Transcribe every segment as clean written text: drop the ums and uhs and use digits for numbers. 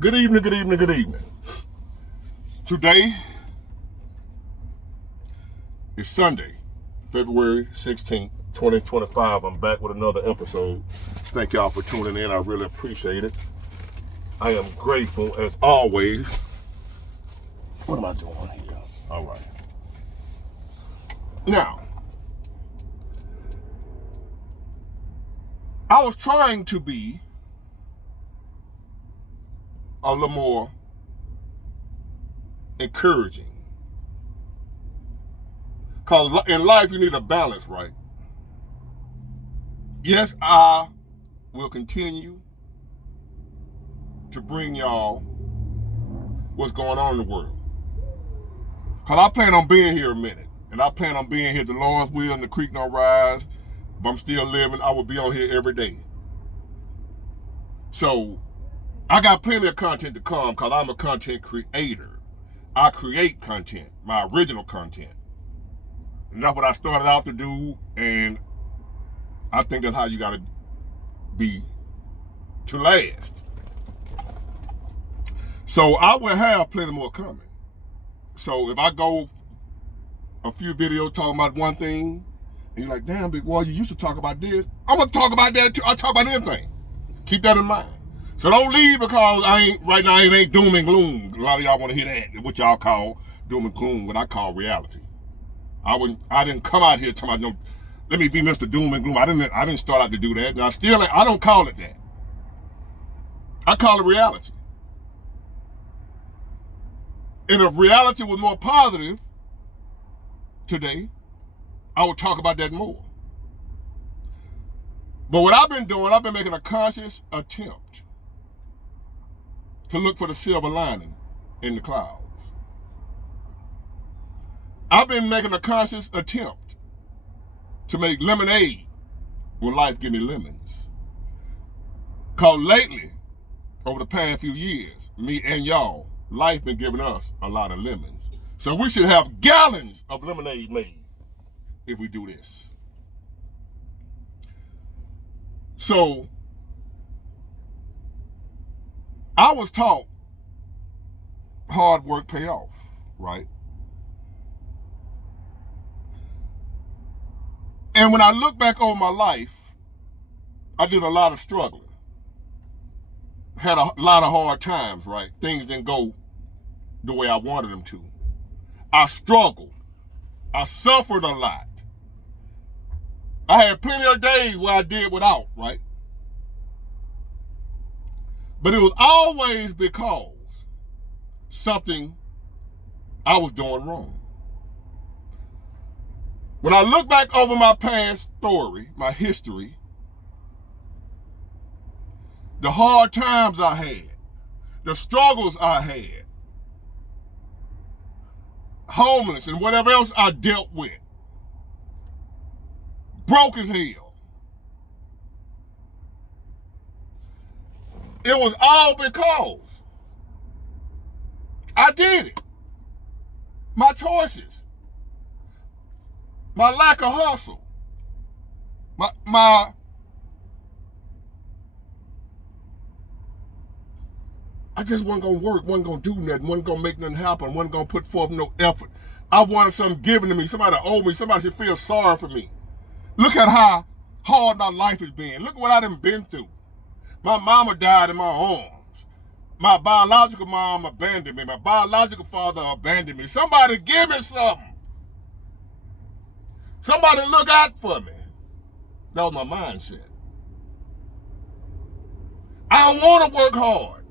Good evening, good evening, good evening. Today is Sunday, February 16th, 2025. I'm back with another episode. Thank y'all for tuning in. I really appreciate it. I am grateful as always. What am I doing here? All right. Now, I was trying to be a little more encouraging. Because in life, you need a balance, right? Yes, I will continue to bring y'all what's going on in the world. Because I plan on being here a minute. And I plan on being here. The Lord's will and the creek don't rise. If I'm still living, I will be on here every day. So, I got plenty of content to come because I'm a content creator. I create content, my original content. And that's what I started out to do, and I think that's how you got to be to last. So I will have plenty more coming. So if I go a few videos talking about one thing, and you're like, damn, big boy, you used to talk about this, I'm going to talk about that too. I talk about anything. Keep that in mind. So don't leave because right now it ain't doom and gloom. A lot of y'all want to hear that, what y'all call doom and gloom, what I call reality. I didn't come out here talking about no, let me be Mr. Doom and Gloom. I didn't start out to do that. Now I don't call it that. I call it reality. And if reality was more positive today, I would talk about that more. But what I've been doing, I've been making a conscious attempt to look for the silver lining in the clouds. I've been making a conscious attempt to make lemonade when life give me lemons. Because lately, over the past few years, me and y'all, life been giving us a lot of lemons. So we should have gallons of lemonade made if we do this. So, I was taught hard work pay off, right? And when I look back over my life, I did a lot of struggling. Had a lot of hard times, right? Things didn't go the way I wanted them to. I struggled. I suffered a lot. I had plenty of days where I did without, right? But it was always because something I was doing wrong. When I look back over my past story, my history, the hard times I had, the struggles I had, homeless and whatever else I dealt with, broke as hell. It was all because I did it. My choices, my lack of hustle, I just wasn't gonna work, wasn't gonna do nothing, wasn't gonna make nothing happen, wasn't gonna put forth no effort. I wanted something given to me, somebody owed me, somebody should feel sorry for me. Look at how hard my life has been. Look at what I done been through. My mama died in my arms. My biological mom abandoned me. My biological father abandoned me. Somebody give me something. Somebody look out for me. That was my mindset. I don't want to work hard.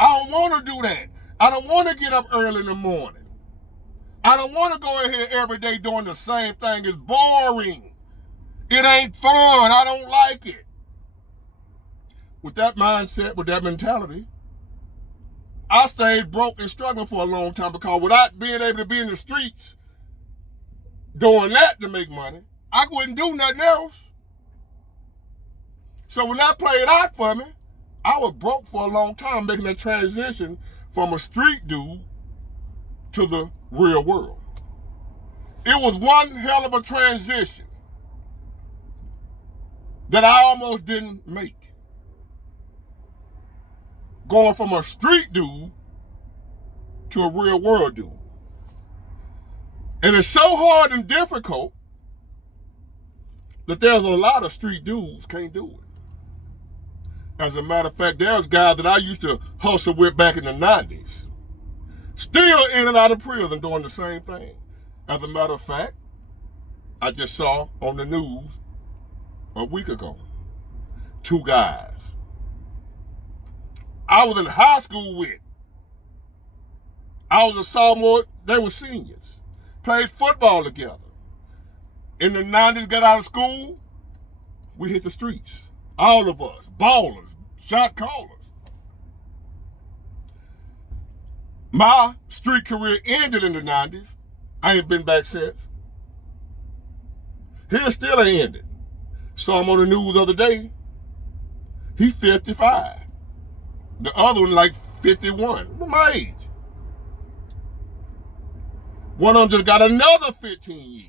I don't want to do that. I don't want to get up early in the morning. I don't want to go in here every day doing the same thing. It's boring. It ain't fun. I don't like it. With that mindset, with that mentality, I stayed broke and struggling for a long time because without being able to be in the streets doing that to make money, I wouldn't do nothing else. So when that played out for me, I was broke for a long time making that transition from a street dude to the real world. It was one hell of a transition that I almost didn't make. going from a street dude to a real world dude. And it's so hard and difficult that there's a lot of street dudes can't do it. As a matter of fact, there's guys that I used to hustle with back in the 90s, still in and out of prison doing the same thing. As a matter of fact, I just saw on the news a week ago, 2 guys I was in high school with. I was a sophomore, they were seniors. Played football together. In the 90s, got out of school, we hit the streets. All of us, ballers, shot callers. My street career ended in the 90s. I ain't been back since. His still ain't ended. Saw him on the news the other day. He's 55. The other one like 51. My age. One of them just got another 15 years.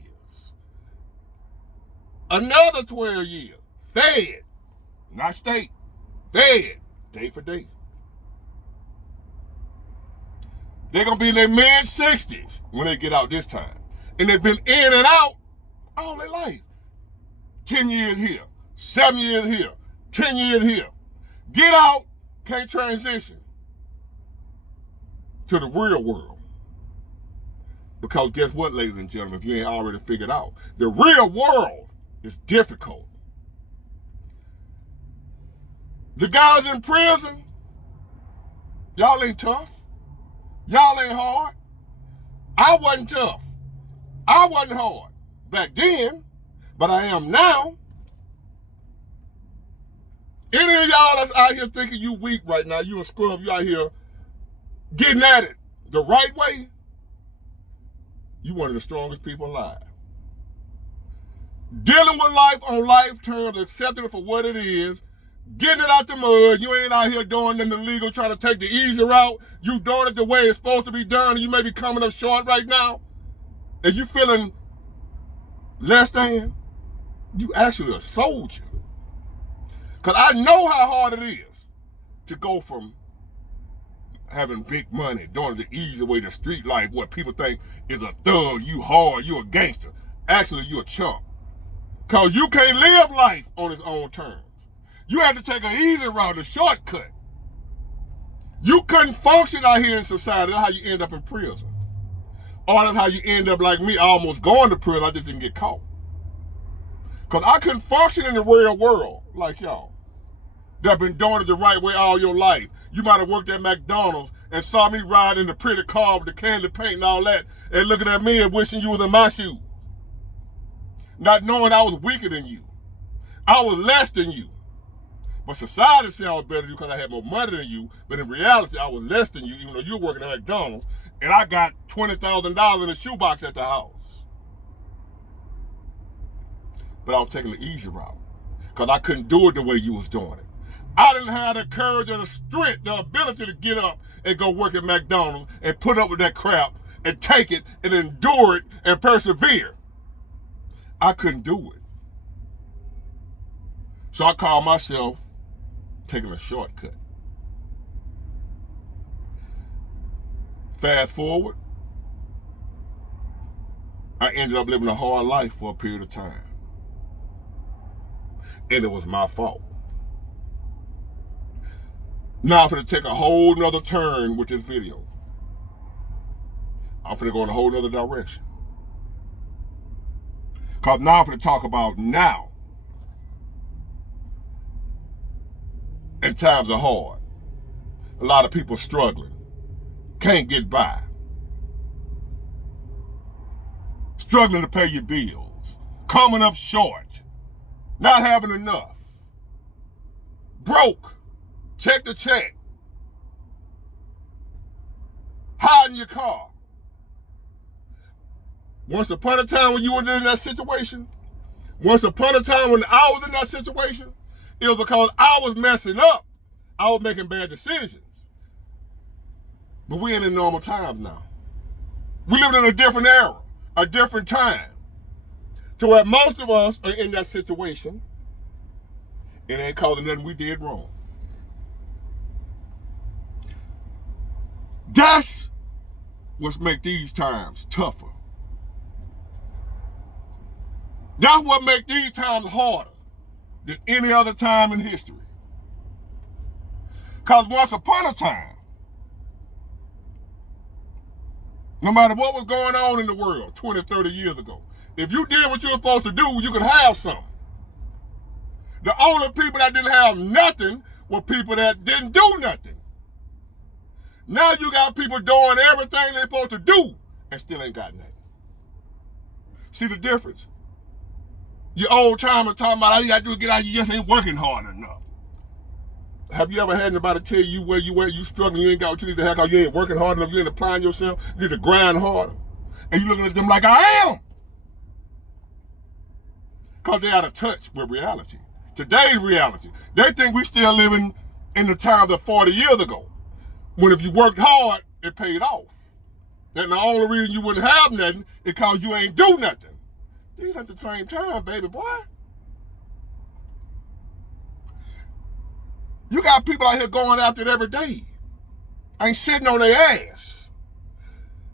Another 12 years. Fed. Not state. Fed. Day for day. They're going to be in their mid-60s when they get out this time. And they've been in and out all their life. 10 years here. 7 years here. 10 years here. Get out. Can't transition to the real world. Because guess what, ladies and gentlemen, if you ain't already figured out, the real world is difficult. The guys in prison, y'all ain't tough. Y'all ain't hard. I wasn't tough. I wasn't hard back then, but I am now. Any of y'all that's out here thinking you weak right now, you a scrub, you out here getting at it the right way, you one of the strongest people alive. Dealing with life on life terms, accepting it for what it is, getting it out the mud. You ain't out here doing nothing illegal, trying to take the easy route. You doing it the way it's supposed to be done, and you may be coming up short right now. And you feeling less than, you actually a soldier. Because I know how hard it is to go from having big money, doing the easy way, the street life, what people think is a thug, you hard, you a gangster. Actually, you a chump. Because you can't live life on its own terms. You had to take an easy route, a shortcut. You couldn't function out here in society. That's how you end up in prison. Or that's how you end up like me, almost going to prison. I just didn't get caught. Because I couldn't function in the real world like y'all that been doing it the right way all your life. You might have worked at McDonald's and saw me riding in the pretty car with the candy paint and all that, and looking at me and wishing you was in my shoes. Not knowing I was weaker than you. I was less than you. But society said I was better than you because I had more money than you, but in reality, I was less than you, even though you were working at McDonald's, and I got $20,000 in a shoebox at the house. But I was taking the easy route because I couldn't do it the way you was doing it. I didn't have the courage or the strength, the ability to get up and go work at McDonald's and put up with that crap and take it and endure it and persevere. I couldn't do it. So I call myself taking a shortcut. Fast forward, I ended up living a hard life for a period of time. And it was my fault. Now I'm going to take a whole nother turn with this video. I'm going to go in a whole nother direction. Because now I'm going to talk about now. And times are hard. A lot of people struggling. Can't get by. Struggling to pay your bills. Coming up short. Not having enough. Broke. Check the check. Hiding your car. Once upon a time when you were in that situation, once upon a time when I was in that situation, it was because I was messing up. I was making bad decisions. But we ain't in normal times now. We live in a different era, a different time. To where most of us are in that situation, it ain't causing nothing we did wrong. That's what makes these times tougher. That's what makes these times harder than any other time in history. Because once upon a time, no matter what was going on in the world 20, 30 years ago, if you did what you were supposed to do, you could have something. The only people that didn't have nothing were people that didn't do nothing. Now you got people doing everything they're supposed to do and still ain't got nothing. See the difference? Your old timer talking about all you got to do is get out, you just ain't working hard enough. Have you ever had anybody tell you where you struggling, you ain't got what you need to have because you ain't working hard enough, you ain't applying yourself, you need to grind harder. And you looking at them like I am. Because they're out of touch with reality. Today's reality. They think we still living in the times of 40 years ago. When if you worked hard, it paid off. And the only reason you wouldn't have nothing is because you ain't do nothing. These ain't the same time, baby boy. You got people out here going after it every day. Ain't sitting on their ass.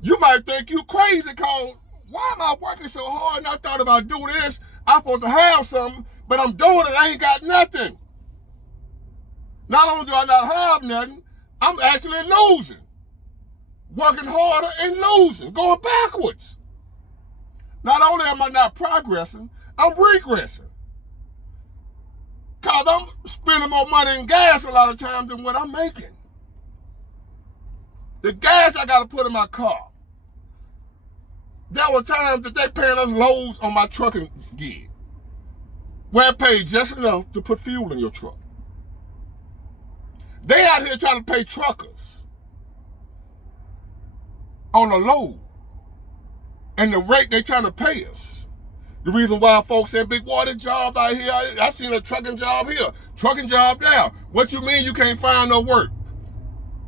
You might think you crazy because why am I working so hard and I thought if I do this, I'm supposed to have something, but I'm doing it, I ain't got nothing. Not only do I not have nothing, I'm actually losing. Working harder and losing, going backwards. Not only am I not progressing, I'm regressing. Because I'm spending more money in gas a lot of times than what I'm making. The gas I got to put in my car. There were times that they paying us loads on my trucking gig. Where it paid just enough to put fuel in your truck. They out here trying to pay truckers on a load. And the rate they trying to pay us. The reason why folks say big water jobs out here, I seen a trucking job here, trucking job there. What you mean you can't find no work?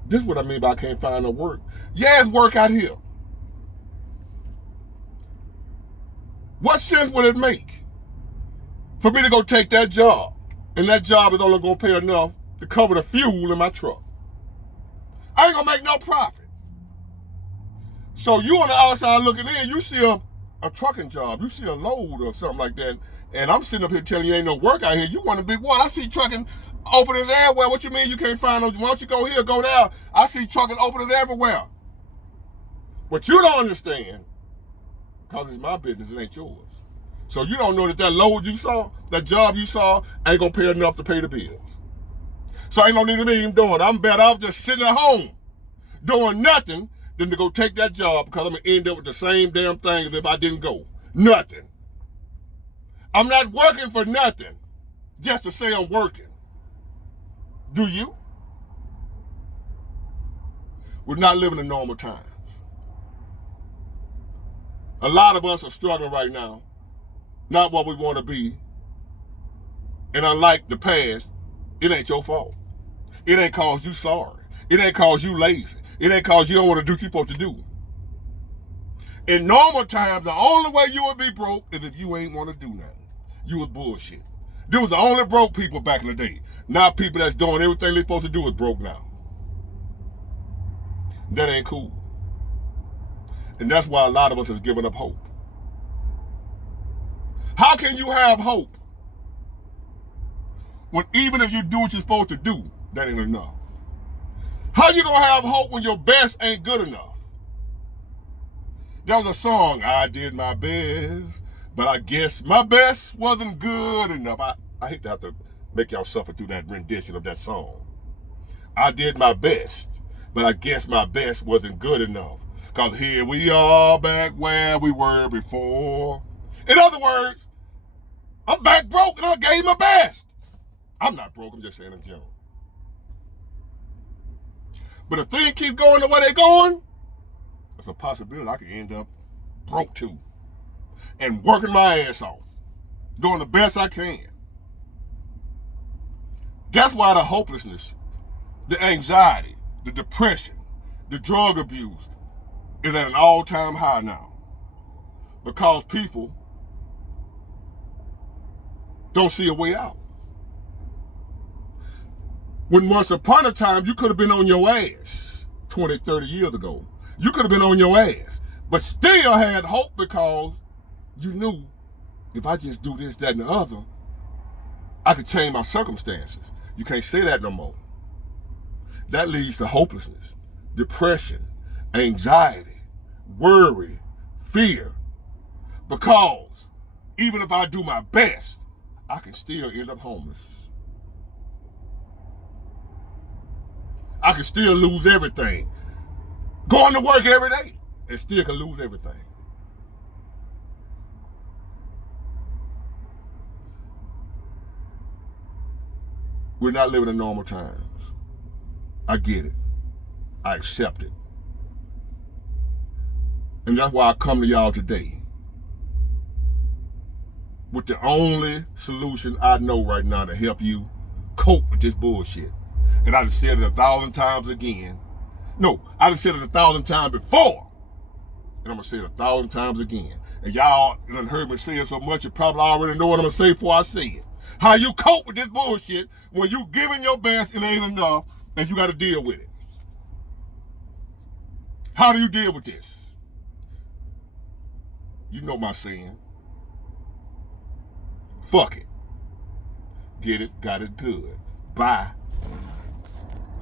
This is what I mean by I can't find no work. Yeah, it's work out here. What sense would it make for me to go take that job, and that job is only going to pay enough to cover the fuel in my truck? I ain't going to make no profit. So you on the outside looking in, you see a trucking job, you see a load or something like that, and I'm sitting up here telling you ain't no work out here. You want a big one. I see trucking openings everywhere. What you mean you can't find no? Why don't you go here, go there? I see trucking openings everywhere. What you don't understand, because it's my business, it ain't yours. So you don't know that load you saw, that job you saw, ain't gonna pay enough to pay the bills. So ain't no need of me even doing it. I'm better off just sitting at home, doing nothing, than to go take that job because I'm gonna end up with the same damn thing as if I didn't go. Nothing. I'm not working for nothing just to say I'm working. Do you? We're not living in normal times. A lot of us are struggling right now, not what we want to be. And unlike the past, it ain't your fault. It ain't cause you sorry. It ain't cause you lazy. It ain't cause you don't want to do what you're supposed to do. In normal times, the only way you would be broke is if you ain't want to do nothing. You was bullshit. There was the only broke people back in the day. Now people that's doing everything they're supposed to do is broke now. That ain't cool. And that's why a lot of us has given up hope. How can you have hope when even if you do what you're supposed to do, that ain't enough? How you gonna have hope when your best ain't good enough? There was a song, I did my best, but I guess my best wasn't good enough. I hate to have to make y'all suffer through that rendition of that song. I did my best, but I guess my best wasn't good enough. Because here we are back where we were before. In other words, I'm back broke and I gave my best. I'm not broke, I'm just saying in general. But if things keep going the way they're going, there's a possibility I could end up broke too. And working my ass off. Doing the best I can. That's why the hopelessness, the anxiety, the depression, the drug abuse is at an all-time high now. Because people don't see a way out. When once upon a time you could have been on your ass 20, 30 years ago. You could have been on your ass, but still had hope because you knew if I just do this, that, and the other, I could change my circumstances. You can't say that no more. That leads to hopelessness, depression, anxiety, worry, fear. Because even if I do my best, I can still end up homeless. I can still lose everything. Going to work every day and still can lose everything. We're not living in normal times. I get it. I accept it. And that's why I come to y'all today with the only solution I know right now to help you cope with this bullshit. And I just said it 1,000 times again. No, I just said it 1,000 times before. And I'm going to say it 1,000 times again. And y'all done heard me say it so much, you probably already know what I'm going to say before I say it. How you cope with this bullshit when you giving your best and ain't enough and you got to deal with it. How do you deal with this? You know my saying. Fuck it. Get it, got it good. Bye.